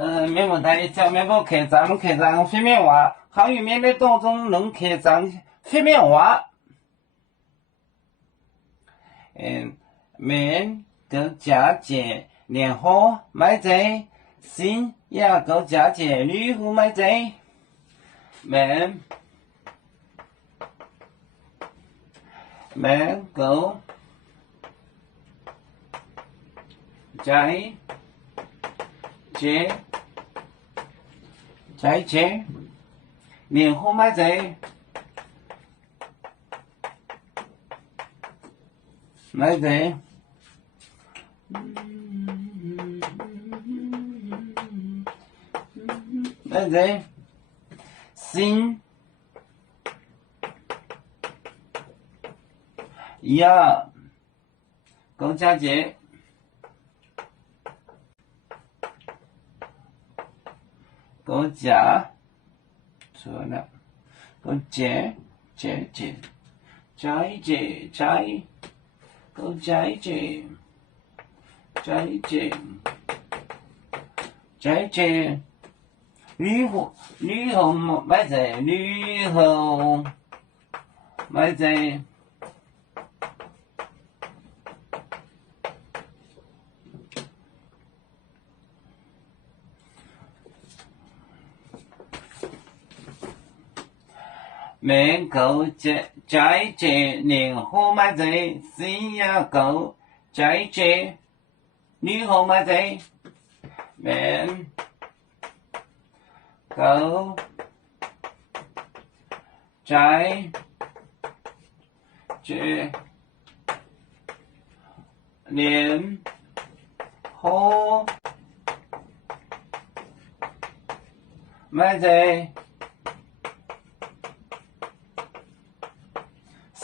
面目大小面部客栈飞面蛙，航运面的多种弄客栈飞面蛙。面购佳节年货买醉，新雅购佳节旅户买醉。面购佳节年货买醉。买醉，买醉，新雅购佳节，购佳错了，购节，购佳节，旅后买醉，旅后买醉。面购佳节年货买醉，新雅购佳节旅后买醉。面购佳节年货买醉。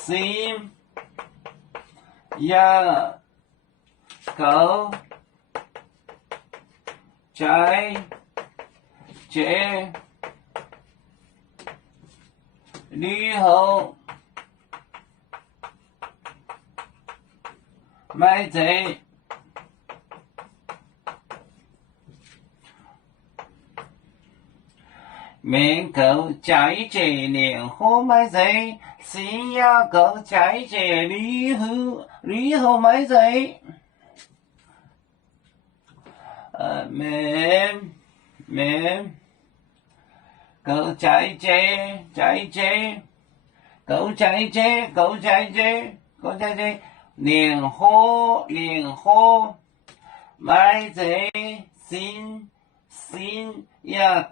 新雅购佳节旅后买醉。面购佳节年货买醉，新雅购佳节旅后买醉。面购佳节年货买醉，新雅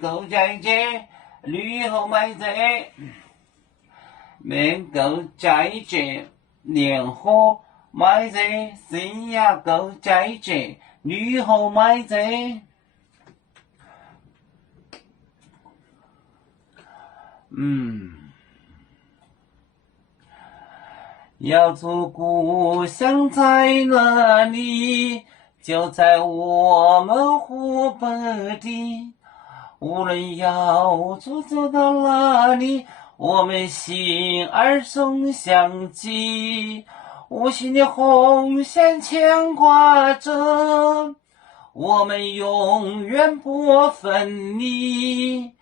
购佳节旅后买醉。面购佳节年货买醉，新雅购佳节旅后买醉。要出故乡在哪里？就在我们湖北地。无论要走到哪里，我们心儿总相系。无形的红线牵挂着，我们永远不分离。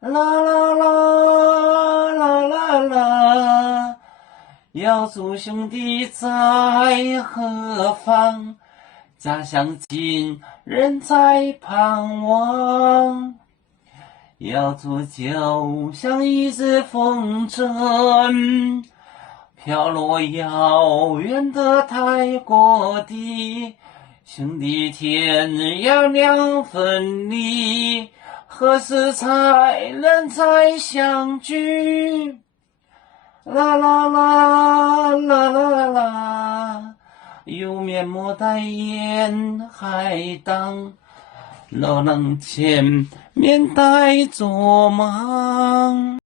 啦啦啦啦啦啦，要族兄弟在何方？家乡亲人在盼望。要族就像一只风筝，飘落遥远的泰国地。兄弟天涯两分离，何时才能再相聚？啦啦啦啦啦啦，有面莫待言海棠，老能前面待作忙。